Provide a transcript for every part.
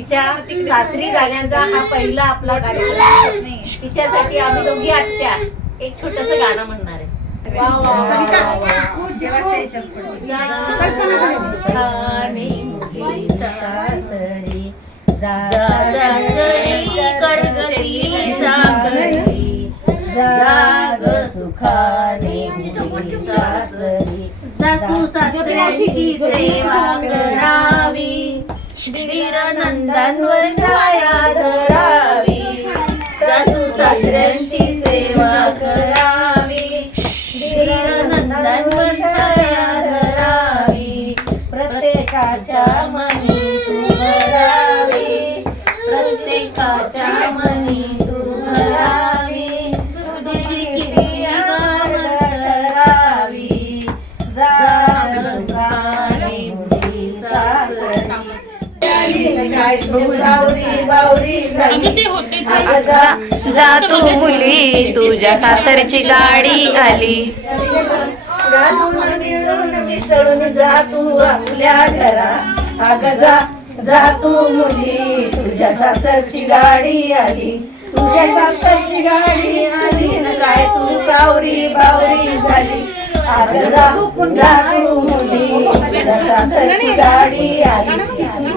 सासरी जाण्याचा हा पहिला आपला कार्यक्रम तिच्यासाठी आम्ही दोघी आत्या एक छोटस गाणं म्हणणार आहे. जाग सुखाने सासरी. सासू सासऱ्यांची सेवा करावी. श्रीर नंदांवर छाया धरावी. सासू सासऱ्यांची सासरी काय तू गावरी बावरी झाली अगं जा जा तू मुली तुझ्या सासरची गाडी आली. मिसळून जा तू आपल्या घरा. अगं जा जा तू मुली तुझ्या सासरची गाडी आली. तुझ्या सासरची गाडी आली न काय तू कावरी बावरी झाली. अगं जा जा तू मुली तुझ्या सासरची गाडी आली.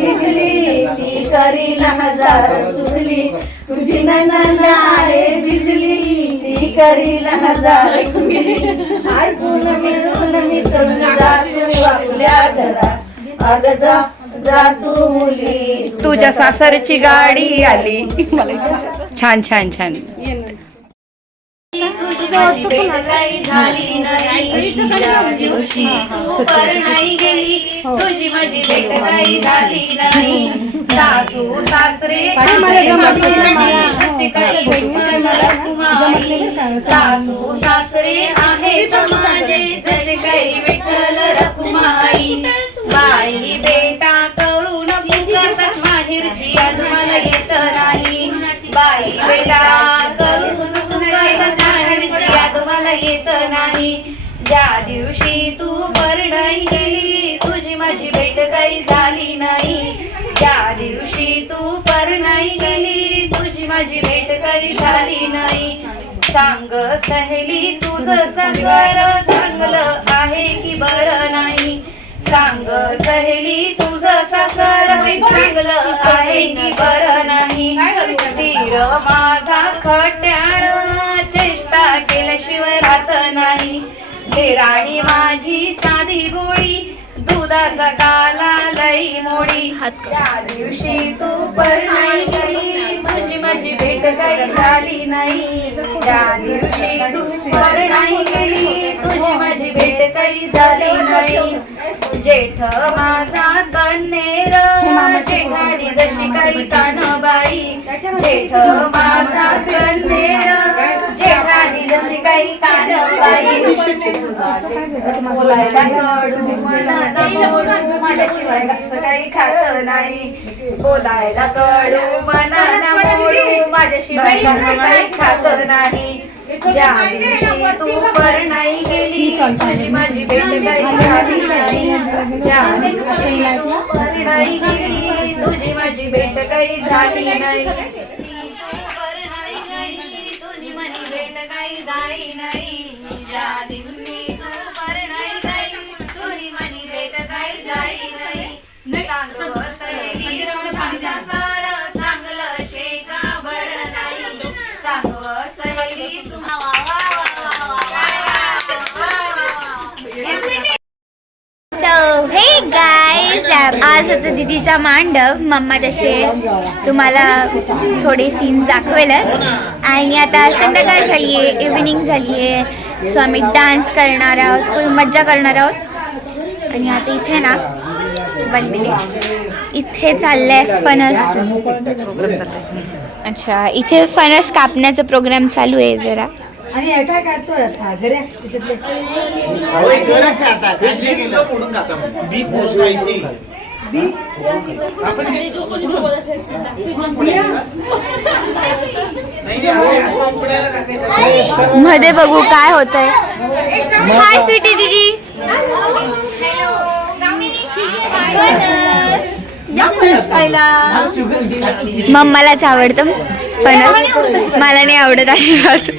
बिजली ती करी हजार चुकली तुझी नजर आहे बिजली ती करी हजार चुकली ऐकून मिळून मी समजा तू आपल्या घरा अग जा जा तू मुली तुझ्या सासरची गाडी आली. छान छान छान. झाली नाही ज्या दिवशी तू परणाई गेली. तुझी माझी भेट काही झाली नाही. सासू सासरे सासू. सासरे आहेत माझे. जसे काही विठ्ठल रखुमाई बाई बेटा करू नको माहेरची. आज मला येत नाही. बाई बेटा करू नको माहेरची. आज मला येत नाही. ज्या दिवशी तू परणाई गेली तुझी माझी भेट काही झाली नाही. ज्या दिवशी तू परणाई गेली तुझी माझी भेट काही झाली नाही. सांग सहेली तुझं सासर चांगलं आहे की बरं नाही? सांग सहेली तुझं सासर चांगलं आहे की बरं नाही? तीर माझा खट्याळ राणी माझी साधी गोळी दुधाचा काला लई मोडी. त्या दिवशी तू परणाई गेली तुझी माझी भेट काही झाली नाही. त्या दिवशी तू परणाई गेली तुझी माझी भेट काही झाली नाही. जेठ माझा कन्नेर जेठारी जशी काही कानबाई जेठ माझा कन्नेर जेठारी जशी काही कानबाई बोलायला कडू मला मोडू माझ्याशिवाय कसं काही खात नाही. बोलायला कडू मनाला मोडू माझ्याशिवाय काही खात नाही. ज्या दिवशी तू परणाई गेली तुझी माझी भेट काही झाली नाही ज्या दिवशी तू परणाई गेली तुझी माझी भेट काही झाली नाही. परणाई गेली तुझी माझी भेट काही झाली नाही. ज्या दिवशी आज होतं दीदीचा मांडव मम्मा तसे तुम्हाला थोडे सीन्स दाखवेलच. आणि आता संध्याकाळ झाली आहे इव्हिनिंग झाली आहे. सो आम्ही डान्स करणार आहोत फुल मज्जा करणार आहोत. आणि आता इथे ना वन मिनिट इथे चाललंय फनस अच्छा इथे फणस कापण्याचा प्रोग्राम चालू आहे जरा आणि काय काढतोय आता घऱ्या त्याच्यातले होय, गरज आहे आता. काढले गेलं. बी पोचवायची. आपण ते- नाही, होय, असं उकडायला टाकायचं. मध्ये बघू काय होतंय हाय स्वीटी दीदी खायला मम्मालाच आवडतं फणस. मला नाही आवडत अजिबात.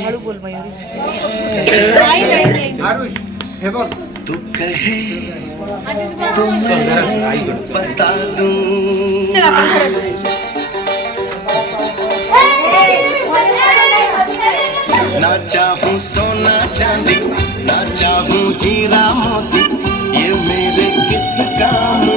आहे? बोल मयुरी हे बघ. तू कहे बता दूँ ना चाहूँ सोना चांदी ना चाहूँ हीरा मोती ये मेरे किस काम